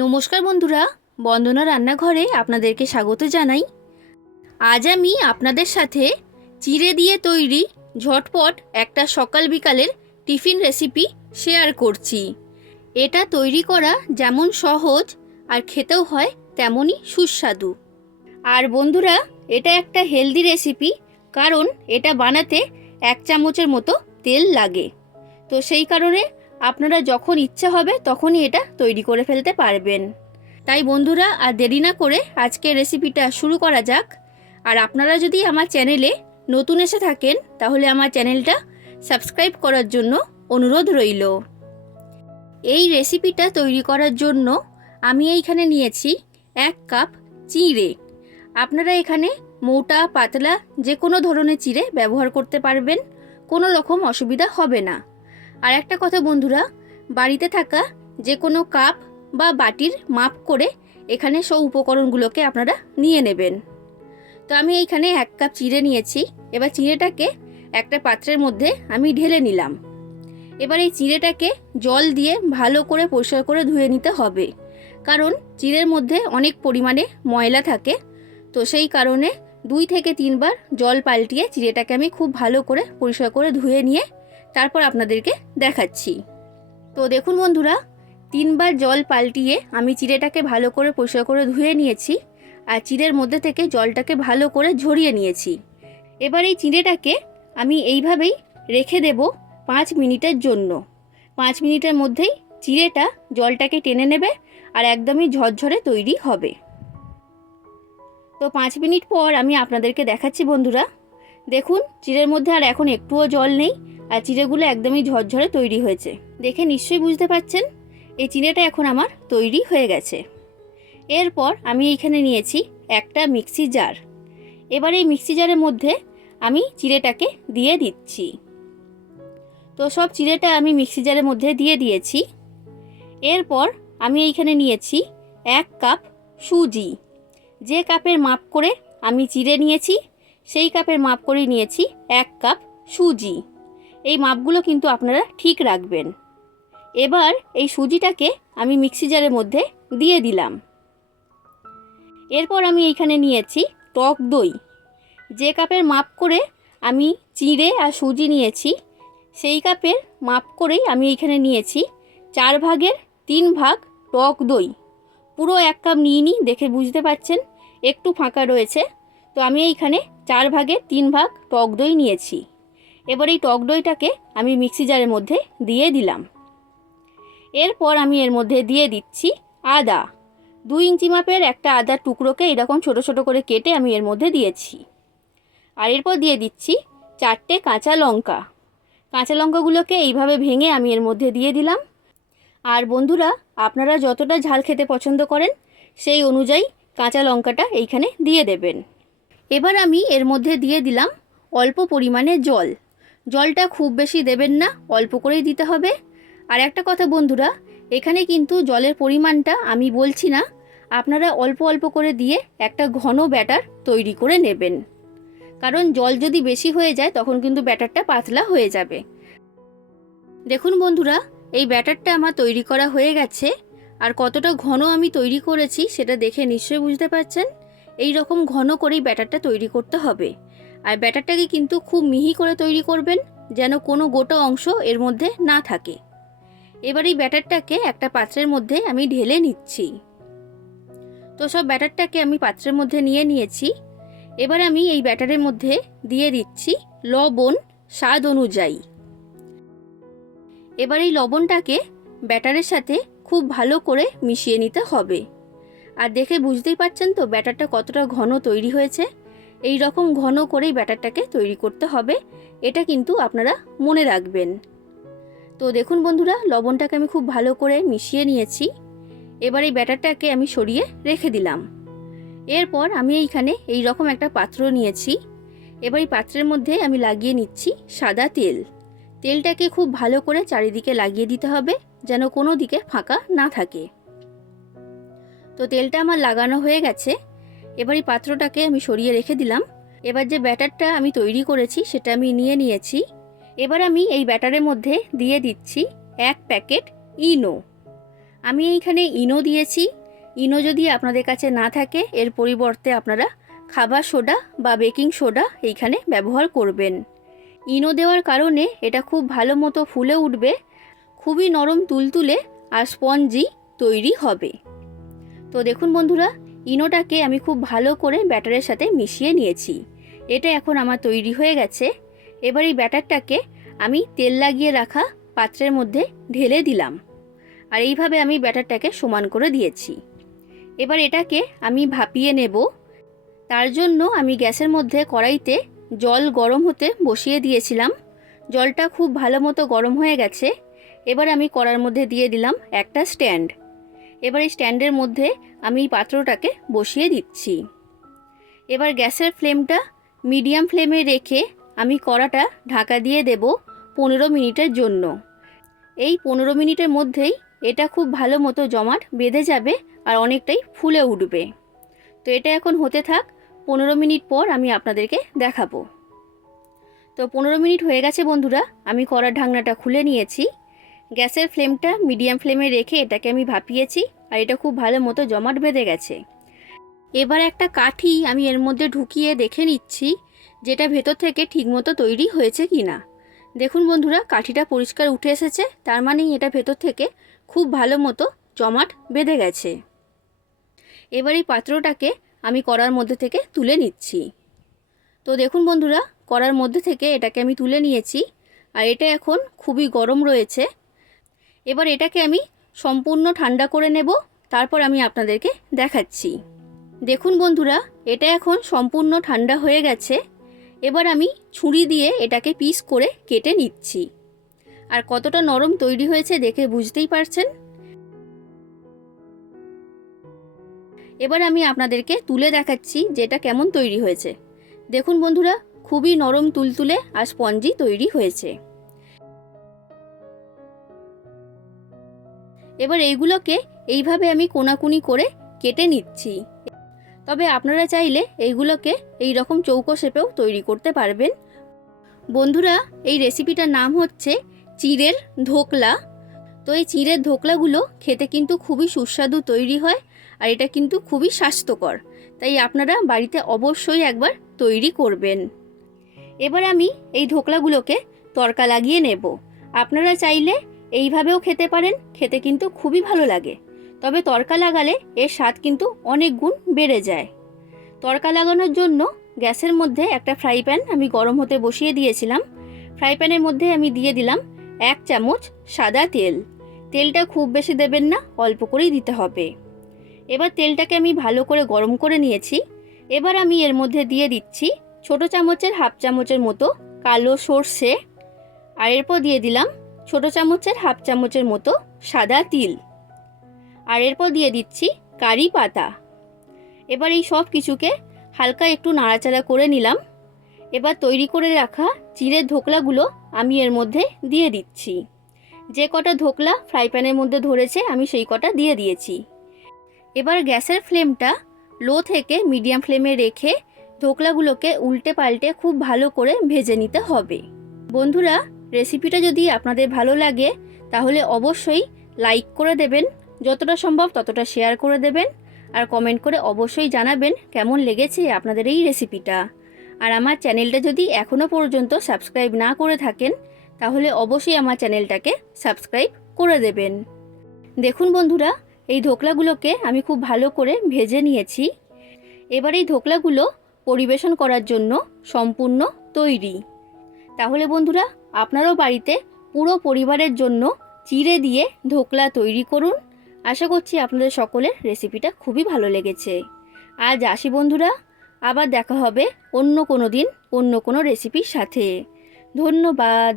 নমস্কার বন্ধুরা, বন্দনা রান্নাঘরে আপনাদেরকে স্বাগত জানাই। আজ আমি আপনাদের সাথে চিড়ে দিয়ে তৈরি ঝটপট একটা সকাল বিকালের টিফিন রেসিপি শেয়ার করছি। এটা তৈরি করা যেমন সহজ আর খেতেও হয় তেমনই সুস্বাদু। আর বন্ধুরা, এটা একটা হেলদি রেসিপি, কারণ এটা বানাতে এক চামচের মতো তেল লাগে। তো সেই কারণে আপনারা যখন ইচ্ছা হবে তখনই এটা তৈরি করে ফেলতে পারবেন। তাই বন্ধুরা, আর দেরি না করে আজকের রেসিপিটা শুরু করা যাক। আর আপনারা যদি আমার চ্যানেলে নতুন এসে থাকেন, তাহলে আমার চ্যানেলটা সাবস্ক্রাইব করার জন্য অনুরোধ রইল। এই রেসিপিটা তৈরি করার জন্য আমি এইখানে নিয়েছি এক কাপ চিঁড়ে। আপনারা এখানে মোটা, পাতলা যে কোনো ধরনের চিড়ে ব্যবহার করতে পারবেন। কোনো রকম অসুবিধা হবে না। আর একটা কথা বন্ধুরা, বাড়িতে থাকা যে কোনো কাপ বা বাটির মাপ করে এখানে সব উপকরণগুলোকে আপনারা নিয়ে নেবেন। তো আমি এইখানে এক কাপ চিড়ে নিয়েছি, এবার চিড়েটাকে একটা পাত্রের মধ্যে আমি ঢেলে নিলাম। এবার এই চিড়েটাকে জল দিয়ে ভালো করে পরিষ্কার করে ধুয়ে নিতে হবে, কারণ চিড়ের মধ্যে অনেক পরিমাণে ময়লা থাকে। তো সেই কারণে দুই থেকে তিনবার জল পাল্টিয়ে চিড়েটাকে আমি খুব ভালো করে পরিষ্কার করে ধুয়ে নিয়ে তারপর আপনাদেরকে দেখাচ্ছি। তো দেখুন বন্ধুরা, তিনবার জল পাল্টিয়ে আমি চিড়েটাকে ভালো করে পরিষ্কার করে ধুয়ে নিয়েছি আর চিড়ের মধ্যে থেকে জলটাকে ভালো করে ঝরিয়ে নিয়েছি। এবার এই চিড়েটাকে আমি এইভাবেই রেখে দেব পাঁচ মিনিটের জন্য। পাঁচ মিনিটের মধ্যেই চিড়েটা জলটাকে টেনে নেবে আর একদমই ঝরঝরে তৈরি হবে। তো পাঁচ মিনিট পর আমি আপনাদেরকে দেখাচ্ছি বন্ধুরা। দেখুন, চিড়ের মধ্যে আর এখন একটুও জল নেই। আর চিড়েগুলো একদমই ঝরঝরে তৈরি হয়েছে। দেখে নিশ্চয়ই বুঝতে পারছেন, এই চিড়েটা এখন আমার তৈরি হয়ে গেছে। এরপর আমি এইখানে নিয়েছি একটা মিক্সি জার। এবার এই মিক্সি জারের মধ্যে আমি চিড়েটাকে দিয়ে দিচ্ছি। তো সব চিড়েটা আমি মিক্সি জারের মধ্যে দিয়ে দিয়েছি। এরপর আমি এইখানে নিয়েছি এক কাপ সুজি। যে কাপের মাপ করে আমি চিড়ে নিয়েছি, সেই কাপের মাপ করেই নিয়েছি এক কাপ সুজি। এই মাপগুলো কিন্তু আপনারা ঠিক রাখবেন। এবার এই সুজিটাকে আমি মিক্সি জারের মধ্যে দিয়ে দিলাম। এরপর আমি এইখানে নিয়েছি টক দই। যে কাপের মাপ করে আমি চিঁড়ে আর সুজি নিয়েছি, সেই কাপের মাপ করেই আমি এইখানে নিয়েছি চার ভাগের তিন ভাগ টক দই। পুরো এক কাপ নিয়ে নিই, দেখে বুঝতে পারছেন, একটু ফাঁকা রয়েছে। তো আমি এইখানে চার ভাগের তিন ভাগ টক দই নিয়েছি। এবার এই টক দইটাকে আমি মিক্সি জারের মধ্যে দিয়ে দিলাম। এরপর আমি এর মধ্যে দিয়ে দিচ্ছি আদা। দুই ইঞ্চি মাপের একটা আদার টুকরোকে এরকম ছোট ছোট করে কেটে আমি এর মধ্যে দিয়েছি। আর এরপর দিয়ে দিচ্ছি চারটে কাঁচা লঙ্কা। কাঁচা লঙ্কাগুলোকে এইভাবে ভেঙে আমি এর মধ্যে দিয়ে দিলাম। আর বন্ধুরা, আপনারা যতটা ঝাল খেতে পছন্দ করেন, সেই অনুযায়ী কাঁচা লঙ্কাটা এইখানে দিয়ে দেবেন। এবার আমি এর মধ্যে দিয়ে দিলাম অল্প পরিমাণে জল। জলটা খুব বেশি দেবেন না, অল্প করেই দিতে হবে। আর একটা কথা বন্ধুরা, এখানে কিন্তু জলের পরিমাণটা আমি বলছি না, আপনারা অল্প অল্প করে দিয়ে একটা ঘন ব্যাটার তৈরি করে নেবেন। কারণ জল যদি বেশি হয়ে যায়, তখন কিন্তু ব্যাটারটা পাতলা হয়ে যাবে। দেখুন বন্ধুরা, এই ব্যাটারটা আমার তৈরি করা হয়ে গেছে। আর কতটা ঘন আমি তৈরি করেছি, সেটা দেখে নিশ্চয়ই বুঝতে পারছেন। এই রকম ঘন করেই ব্যাটারটা তৈরি করতে হবে। আর ব্যাটারটাকে কিন্তু খুব মিহি করে তৈরি করবেন যেন কোনো গোটা অংশ এর মধ্যে না থাকে। এবার এই ব্যাটারটাকে একটা পাত্রের মধ্যে আমি ঢেলে নিচ্ছি। তো সব ব্যাটারটাকে আমি পাত্রের মধ্যে নিয়ে নিয়েছি। এবার আমি এই ব্যাটারের মধ্যে দিয়ে দিচ্ছি লবণ স্বাদ অনুযায়ী। এবার এই লবণটাকে ব্যাটারের সাথে খুব ভালো করে মিশিয়ে নিতে হবে। আর দেখে বুঝতেই পারছেন তো ব্যাটারটা কতটা ঘন তৈরি হয়েছে। এই রকম ঘন করেই ব্যাটারটাকে তৈরি করতে হবে, এটা কিন্তু আপনারা মনে রাখবেন। তো দেখুন বন্ধুরা, লবণটাকে আমি খুব ভালো করে মিশিয়ে নিয়েছি। এবার এই ব্যাটারটাকে আমি সরিয়ে রেখে দিলাম। এরপর আমি এইখানে এই রকম একটা পাত্র নিয়েছি। এবার এই পাত্রের মধ্যে আমি লাগিয়ে নিচ্ছি সাদা তেল। তেলটাকে খুব ভালো করে চারিদিকে লাগিয়ে দিতে হবে, যেন কোনো দিকে ফাঁকা না থাকে। তো তেলটা আমার লাগানো হয়ে গেছে। এবার এই পাত্রটাকে আমি সরিয়ে রেখে দিলাম। এবার যে ব্যাটারটা আমি তৈরি করেছি সেটা আমি নিয়ে নিয়েছি। এবার আমি এই ব্যাটারের মধ্যে দিয়ে দিচ্ছি এক প্যাকেট ইনো। আমি এইখানে ইনো দিয়েছি। ইনো যদি আপনাদের কাছে না থাকে, এর পরিবর্তে আপনারা খাবার সোডা বা বেকিং সোডা এইখানে ব্যবহার করবেন। ইনো দেওয়ার কারণে এটা খুব ভালো মতো ফুলে উঠবে, খুবই নরম তুলতুলে আর স্পঞ্জি তৈরি হবে। তো দেখুন বন্ধুরা ইনোটাকে আমি খুব ভালো করে ব্যাটারের সাথে মিশিয়ে নিয়েছি। এটা এখন আমার তৈরি হয়ে গেছে। এবার এই ব্যাটারটাকে আমি তেল লাগিয়ে রাখা পাত্রের মধ্যে ঢেলে দিলাম। আর এইভাবে আমি ব্যাটারটাকে সমান করে দিয়েছি। এবার এটাকে আমি ভাপিয়ে নেব। তার জন্য আমি গ্যাসের মধ্যে কড়াইতে জল গরম হতে বসিয়ে দিয়েছিলাম। জলটা খুব ভালো মতো গরম হয়ে গেছে। এবার আমি কড়ার মধ্যে দিয়ে দিলাম একটা স্ট্যান্ড। এবার এই স্ট্যান্ডের মধ্যে আমি এই পাত্রটাকে বসিয়ে দিচ্ছি। এবার গ্যাসের ফ্লেমটা মিডিয়াম ফ্লেমে রেখে আমি কড়াটা ঢাকা দিয়ে দেব পনেরো মিনিটের জন্য। এই পনেরো মিনিটের মধ্যেই এটা খুব ভালো মতো জমাট বেঁধে যাবে আর অনেকটাই ফুলে উঠবে। তো এটা এখন হতে থাক, পনেরো মিনিট পর আমি আপনাদেরকে দেখাবো। তো পনেরো মিনিট হয়ে গেছে বন্ধুরা, আমি কড়ার ঢাকনাটা খুলে নিয়েছি। গ্যাসের ফ্লেমটা মিডিয়াম ফ্লেমে রেখে এটাকে আমি ভাপিয়েছি আর এটা খুব ভালো মতো জমাট বেঁধে গেছে। এবার একটা কাঠি আমি এর মধ্যে ঢুকিয়ে দেখে নিচ্ছি যেটা ভেতর থেকে ঠিকমতো তৈরি হয়েছে কি না দেখুন বন্ধুরা, কাঠিটা পরিষ্কার উঠে এসেছে, তার মানেই এটা ভেতর থেকে খুব ভালো মতো জমাট বেঁধে গেছে। এবার এই পাত্রটাকে আমি কড়ার মধ্যে থেকে তুলে নিচ্ছি। তো দেখুন বন্ধুরা, কড়ার মধ্যে থেকে এটাকে আমি তুলে নিয়েছি আর এটা এখন খুবই গরম রয়েছে এবার এটাকে আমি সম্পূর্ণ ঠান্ডা করে নেব, তারপর আমি আপনাদেরকে দেখাচ্ছি। দেখুন বন্ধুরা, এটা এখন সম্পূর্ণ ঠান্ডা হয়ে গেছে। এবার আমি ছুরি দিয়ে এটাকে পিস করে কেটে নিচ্ছি। আর কতটা নরম তৈরি হয়েছে দেখে বুঝতেই পারছেন? এবার আমি আপনাদেরকে তুলে দেখাচ্ছি যে এটা কেমন তৈরি হয়েছে। দেখুন বন্ধুরা, খুবই নরম তুলতুলে আর স্পঞ্জি তৈরি হয়েছে। এবার এইগুলোকে এইভাবে আমি কোনাকুনি করে কেটে নিচ্ছি। তবে আপনারা চাইলে এইগুলোকে এই রকম চৌকো শেপেও তৈরি করতে পারবেন। বন্ধুরা, এই রেসিপিটার নাম হচ্ছে চিড়ের ধোকলা। তো এই চিড়ের ধোকলাগুলো খেতে কিন্তু খুবই সুস্বাদু তৈরি হয় আর এটা কিন্তু খুবই স্বাস্থ্যকর। তাই আপনারা বাড়িতে অবশ্যই একবার তৈরি করবেন। এবার আমি এই ধোকলাগুলোকে তরকা লাগিয়ে নেব। আপনারা চাইলে এইভাবেও খেতে পারেন, খেতে কিন্তু খুবই ভালো লাগে। তবে তরকা লাগালে এর স্বাদ কিন্তু অনেক গুণ বেড়ে যায়। তরকা লাগানোর জন্য গ্যাসের মধ্যে একটা ফ্রাই প্যান আমি গরম হতে বসিয়ে দিয়েছিলাম। ফ্রাই প্যানের মধ্যে আমি দিয়ে দিলাম এক চামচ সাদা তেল। তেলটা খুব বেশি দেবেন না, অল্প করেই দিতে হবে। এবার তেলটাকে আমি ভালো করে গরম করে নিয়েছি। এবার আমি এর মধ্যে দিয়ে দিচ্ছি ছোট চামচের হাফ চামচের মতো কালো সর্ষে। আর এরপর দিয়ে দিলাম ছোট চামচের, হাফ চামচের মতো সাদা তিল। আর এরপর দিয়ে দিচ্ছি কারি পাতা। এবার এই সব কিছুকে হালকা একটু নাড়াচাড়া করে নিলাম। এবার তৈরি করে রাখা চিড়ের ধোকলাগুলো আমি এর মধ্যে দিয়ে দিচ্ছি। যে কটা ধোকলা ফ্রাই প্যানের মধ্যে ধরেছে, আমি সেই কটা দিয়ে দিয়েছি। এবার গ্যাসের ফ্লেমটা লো থেকে মিডিয়াম ফ্লেমে রেখে ধোকলাগুলোকে উল্টে পাল্টে খুব ভালো করে ভেজে নিতে হবে। বন্ধুরা রেসিপিটা যদি আপনাদের ভালো লাগে, তাহলে অবশ্যই লাইক করে দেবেন, যতটা সম্ভব ততটা শেয়ার করে দেবেন, আর কমেন্ট করে অবশ্যই জানাবেন কেমন লেগেছে আপনাদের এই রেসিপিটা। আর আমার চ্যানেলটা যদি এখনও পর্যন্ত সাবস্ক্রাইব না করে থাকেন, তাহলে অবশ্যই আমার চ্যানেলটাকে সাবস্ক্রাইব করে দেবেন। দেখুন বন্ধুরা, এই ধোকলাগুলোকে আমি খুব ভালো করে ভেজে নিয়েছি। এবার এই ধোকলাগুলো পরিবেশন করার জন্য সম্পূর্ণ তৈরি। তাহলে বন্ধুরা, আপনারও বাড়িতে পুরো পরিবারের জন্য চিড়ে দিয়ে ধোকলা তৈরি করুন। আশা করছি আপনাদের সকলের রেসিপিটা খুবই ভালো লেগেছে। আজ আসি বন্ধুরা, আবার দেখা হবে অন্য কোনো দিন অন্য কোনো রেসিপির সাথে। ধন্যবাদ।